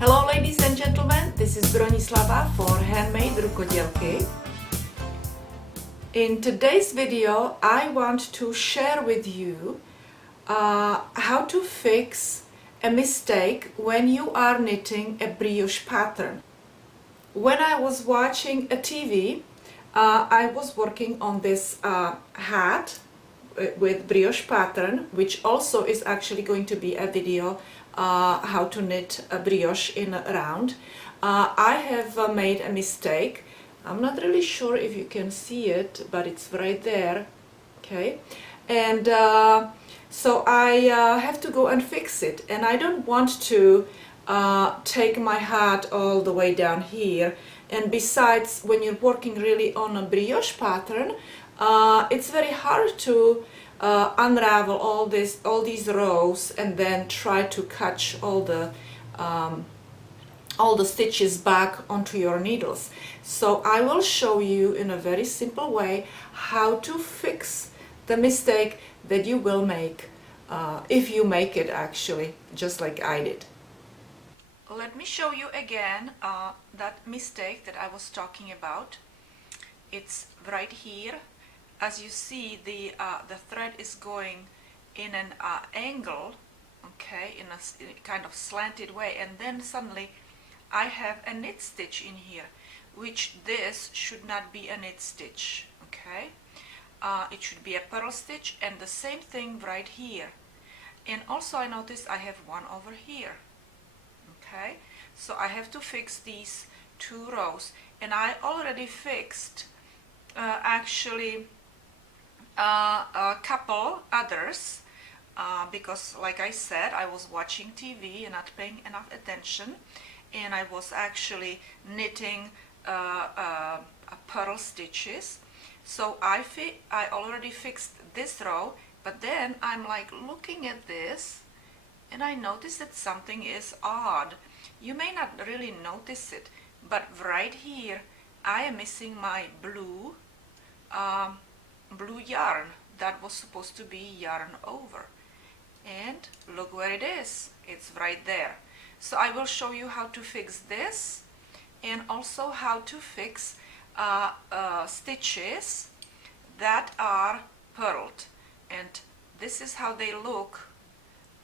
Hello ladies and gentlemen, this is Bronislava for HandMadeRukodelky. In today's video I want to share with you how to fix a mistake when you are knitting a brioche pattern. When I was watching a TV, I was working on this hat with brioche pattern, which also is actually going to be a video how to knit a brioche in a round. I have made a mistake. I'm not really sure if you can see it, but it's right there. Okay, and so I have to go and fix it, and I don't want to take my hat all the way down here. And besides, when you're working really on a brioche pattern, it's very hard to unravel all these rows and then try to catch all the stitches back onto your needles. So I will show you in a very simple way how to fix the mistake that you will make if you make it, actually, just like I did. Let me show you again that mistake that I was talking about. It's right here. As you see, the thread is going in an angle, okay, in a kind of slanted way, and then suddenly I have a knit stitch in here, which this should not be a knit stitch, okay? It should be a purl stitch, and the same thing right here. And also I noticed I have one over here. Okay, so I have to fix these two rows, and I already fixed actually a couple others because, like I said, I was watching TV and not paying enough attention, and I was actually knitting purl stitches. So I already fixed this row, but then I'm like looking at this and I notice that something is odd. You may not really notice it, but right here I am missing my blue yarn that was supposed to be yarn over. And look where it is. It's right there. So I will show you how to fix this, and also how to fix stitches that are purled. And this is how they look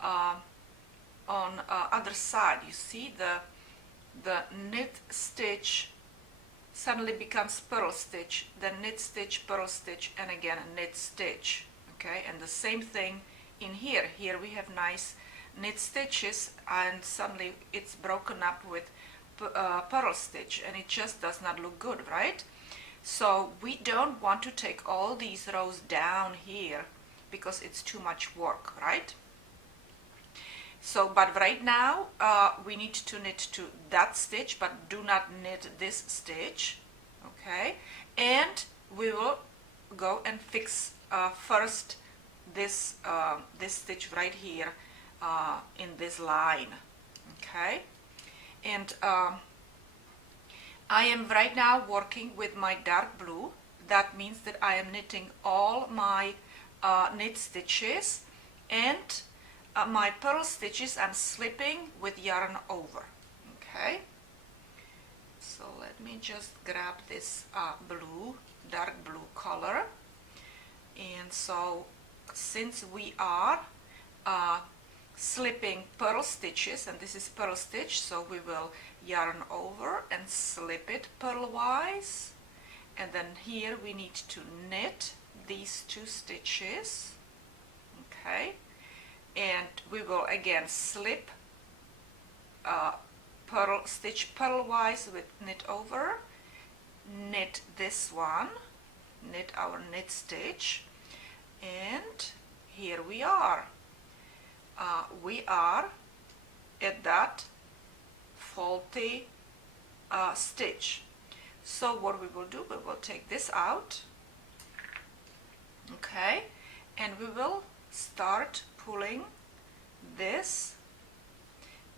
on other side. You see the knit stitch suddenly becomes purl stitch, then knit stitch, purl stitch, and again a knit stitch. Okay, and the same thing in here. Here we have nice knit stitches, and suddenly it's broken up with purl stitch, and it just does not look good, right? So we don't want to take all these rows down here because it's too much work, right? So, but right now we need to knit to that stitch, but do not knit this stitch, okay? And we will go and fix first this this stitch right here in this line, okay? And I am right now working with my dark blue. That means that I am knitting all my knit stitches, and my purl stitches I'm slipping with yarn over. Okay, so let me just grab this blue, dark blue color. And so since we are slipping purl stitches, and this is purl stitch, so we will yarn over and slip it purlwise, and then here we need to knit these two stitches, okay? And we will again slip purl stitch purlwise with knit over, knit this one, knit our knit stitch, and here we are. We are at that faulty stitch. So what we will do, we will take this out, okay, and we will start pulling this.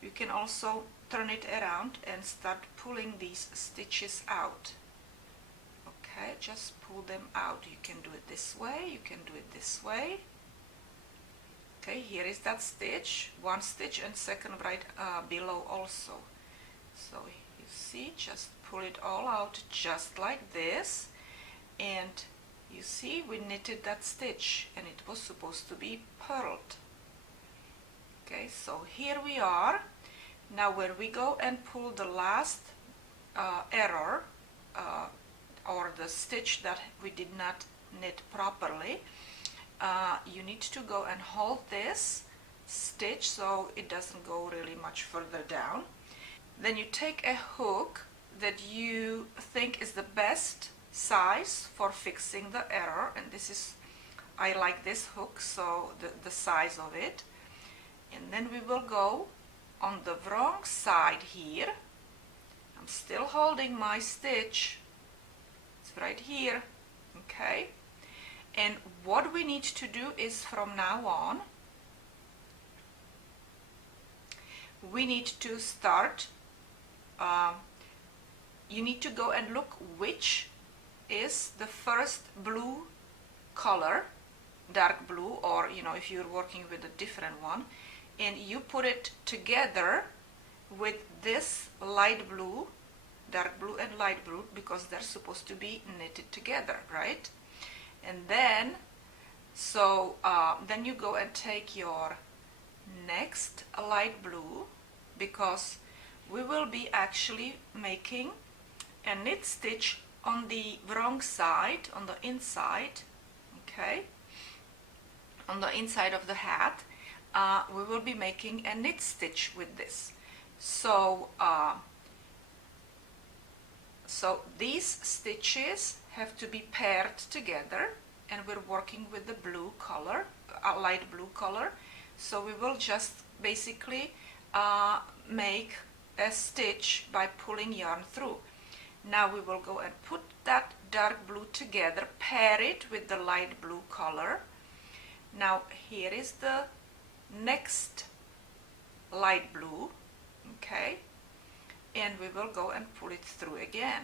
You can also turn it around and start pulling these stitches out. Okay, just pull them out. You can do it this way, you can do it this way. Okay, here is that stitch, one stitch, and second right below also. So you see, just pull it all out just like this, and you see we knitted that stitch and it was supposed to be purled. Okay, so here we are. Now where we go and pull the last error or the stitch that we did not knit properly, you need to go and hold this stitch so it doesn't go really much further down. Then you take a hook that you think is the best size for fixing the error, and this is, I like this hook, so the size of it. And then we will go on the wrong side here. I'm still holding my stitch, it's right here, okay? And what we need to do is from now on, we need to start, you need to go and look which is the first blue color, dark blue, or you know, if you're working with a different one, and you put it together with this light blue, dark blue and light blue, because they're supposed to be knitted together, right? And then, so then you go and take your next light blue, because we will be actually making a knit stitch on the wrong side, on the inside, okay, on the inside of the hat. We will be making a knit stitch with this. So so these stitches have to be paired together, and we're working with the blue color, light blue color. So we will just basically make a stitch by pulling yarn through. Now we will go and put that dark blue together, pair it with the light blue color. Now here is the next light blue, okay, and we will go and pull it through again.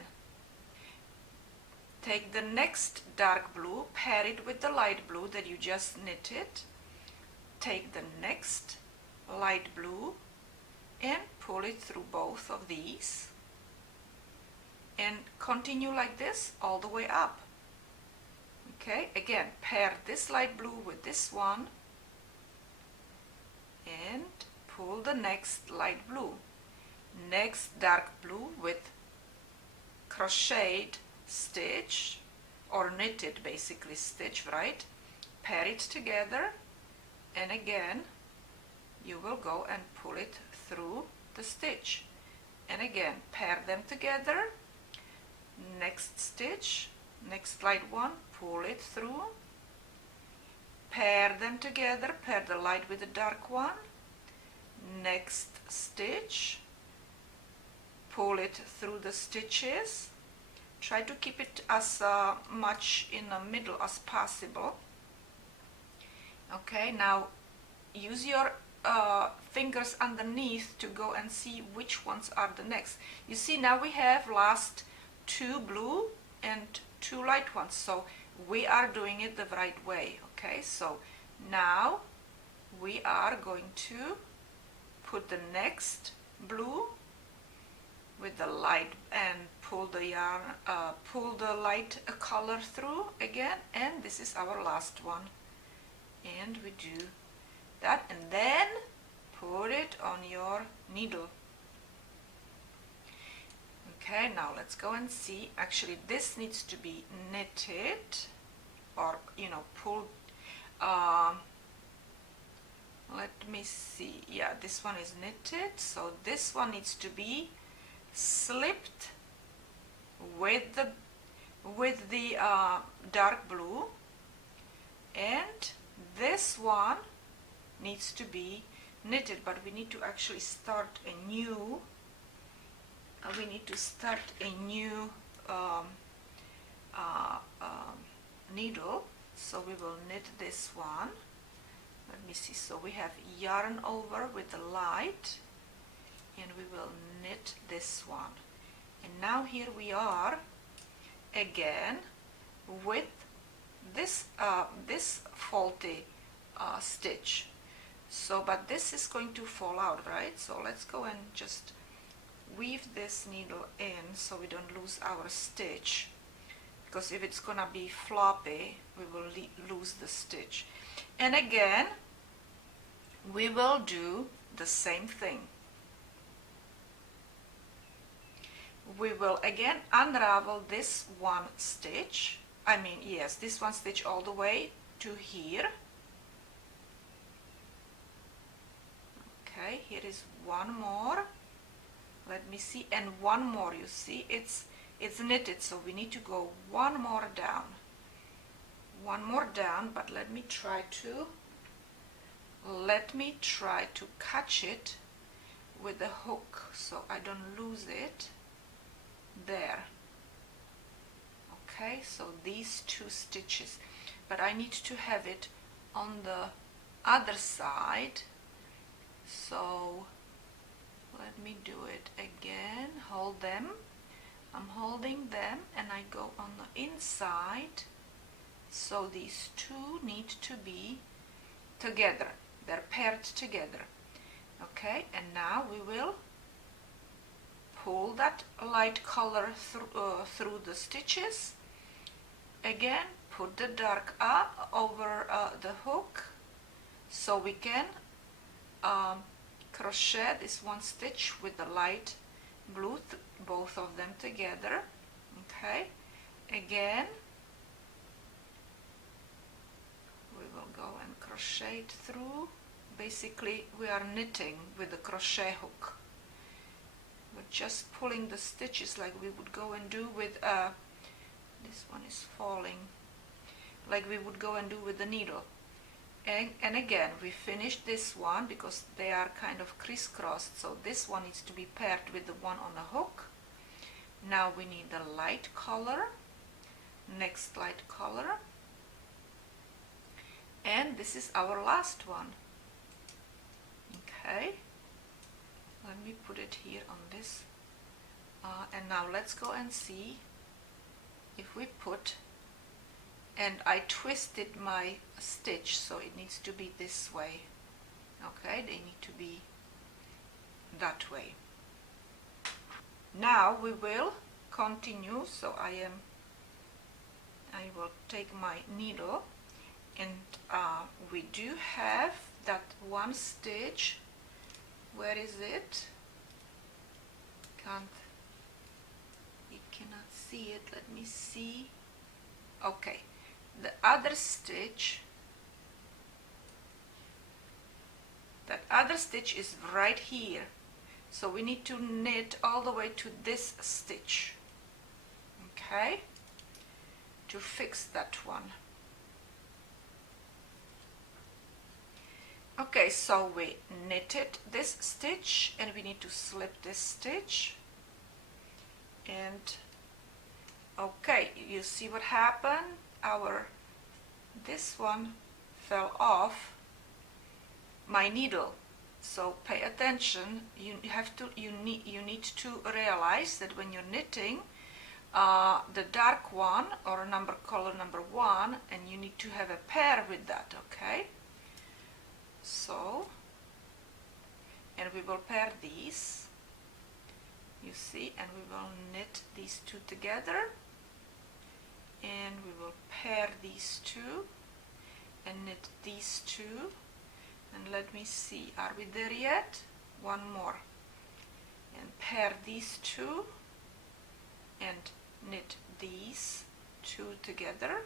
Take the next dark blue, pair it with the light blue that you just knitted, take the next light blue and pull it through both of these, and continue like this all the way up. Okay, again, pair this light blue with this one and pull the next light blue, next dark blue with crocheted stitch or knitted basically stitch, right? Pair it together, and again you will go and pull it through the stitch, and again pair them together, next stitch, next light one, pull it through, pair them together, pair the light with the dark one, next stitch, pull it through the stitches. Try to keep it as much in the middle as possible. Okay, now use your fingers underneath to go and see which ones are the next. You see, now we have last two blue and two light ones, so we are doing it the right way. Okay, so now we are going to put the next blue with the light and pull the yarn, pull the light color through again, and this is our last one, and we do that, and then put it on your needle. Okay, now let's go and see. Actually, this needs to be knitted, or you know, pulled. Let me see. Yeah, this one is knitted, so this one needs to be slipped with the dark blue, and this one needs to be knitted, but we need to actually start a new needle, so we will knit this one. Let me see, so we have yarn over with the light, and we will knit this one, and now here we are again with this this faulty stitch. So but this is going to fall out, right? So let's go and just weave this needle in so we don't lose our stitch, because if it's gonna be floppy we will lose the stitch. And again we will do the same thing. We will again unravel this one stitch, this one stitch all the way to here. Okay, here is one more, let me see, and one more. You see it's knitted, so we need to go one more down, but let me try to catch it with the hook so I don't lose it. There. Okay, so these two stitches, but I need to have it on the other side, so let me do it again. Hold them, I'm holding them, and I go on the inside, so these two need to be together, they're paired together. Okay, and now we will pull that light color through the stitches. Again, put the dark up over the hook so we can crochet this one stitch with the light blue, both of them together. Okay, again we will go and crochet it through. Basically we are knitting with the crochet hook. We're just pulling the stitches like we would go and do with this one is falling, like we would go and do with the needle. And again we finished this one because they are kind of crisscrossed, so this one needs to be paired with the one on the hook. Now we need the light color, next light color, and this is our last one. Okay, let me put it here on this, and now let's go and see if we put, and I twisted my stitch so it needs to be this way. Okay, they need to be that way. Now we will continue, so I will take my needle, and we do have that one stitch. Where is it? You cannot see it. Let me see. Okay, the other stitch, that other stitch is right here, so we need to knit all the way to this stitch, okay, to fix that one. Okay, so we knitted this stitch and we need to slip this stitch, and okay, you see what happened? This one fell off my needle, so pay attention. You need to realize that when you're knitting the dark one or color number 1, and you need to have a pair with that. Okay, so, and we will pair these, you see, and we will knit these two together, and we will pair these two and knit these two, and let me see, are we there yet? One more, and pair these two and knit these two together,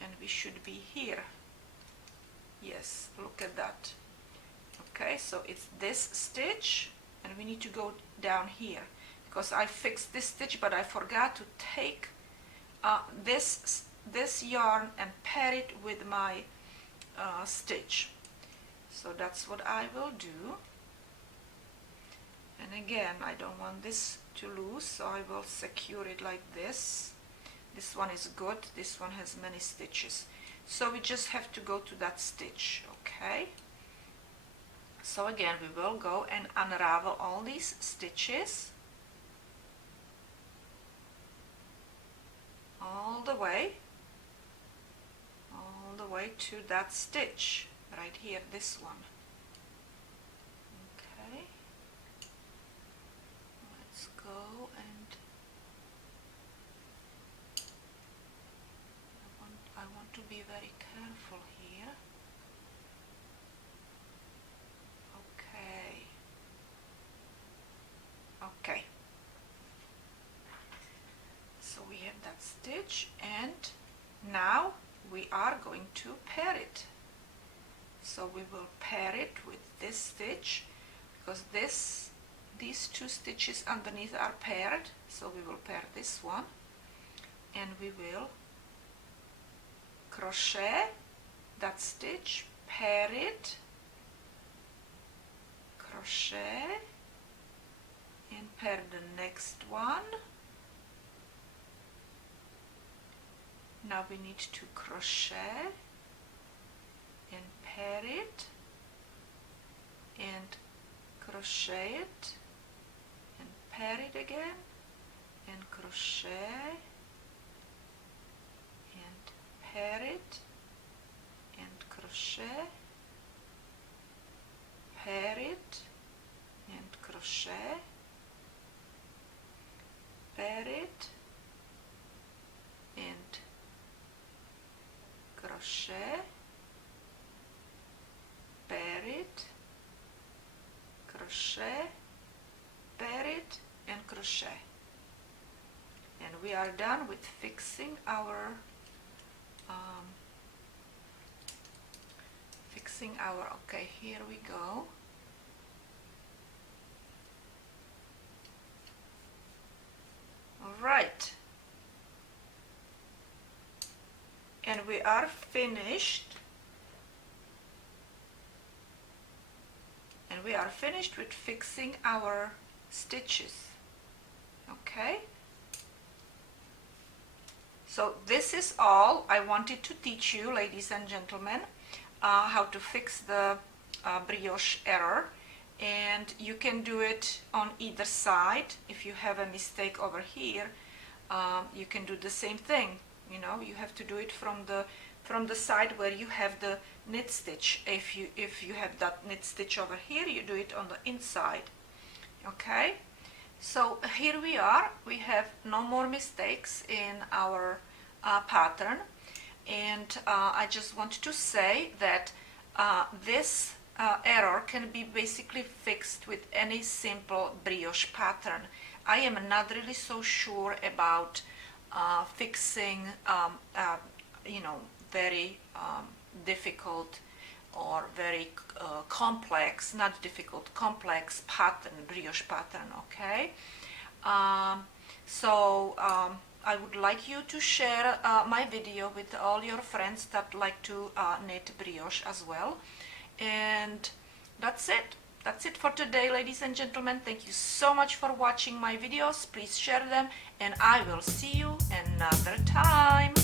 and we should be here. Yes, look at that. Okay, so it's this stitch, and we need to go down here because I fixed this stitch, but I forgot to take this yarn and pair it with my stitch. So that's what I will do. And again, I don't want this to loose, so I will secure it like this. This one is good, this one has many stitches. So we just have to go to that stitch, okay? So again, we will go and unravel all these stitches all the way to that stitch right here, this one. Okay, to be very careful here. Okay. Okay. So we have that stitch, and now we are going to pair it. So we will pair it with this stitch, because these two stitches underneath are paired. So we will pair this one, and we will crochet that stitch, pair it, crochet, and pair the next one. Now we need to crochet and pair it and crochet it and pair it again and crochet and pair it and crochet, pair it and crochet, pair it and crochet, pair it, crochet, pair it and crochet. And we are done with fixing our okay, here we go. All right. And we are finished. And we are finished with fixing our stitches. Okay? So this is all I wanted to teach you, ladies and gentlemen, how to fix the brioche error. And you can do it on either side. If you have a mistake over here, you can do the same thing. You know, you have to do it from the side where you have the knit stitch. If you have that knit stitch over here, you do it on the inside. Okay, so here we are. We have no more mistakes in our pattern, and I just want to say that this error can be basically fixed with any simple brioche pattern. I am not really so sure about fixing you know, very difficult or very complex, not difficult, complex pattern, brioche pattern. Okay, so I would like you to share my video with all your friends that like to knit brioche as well. And that's it. That's it for today, ladies and gentlemen. Thank you so much for watching my videos. Please share them, and I will see you another time.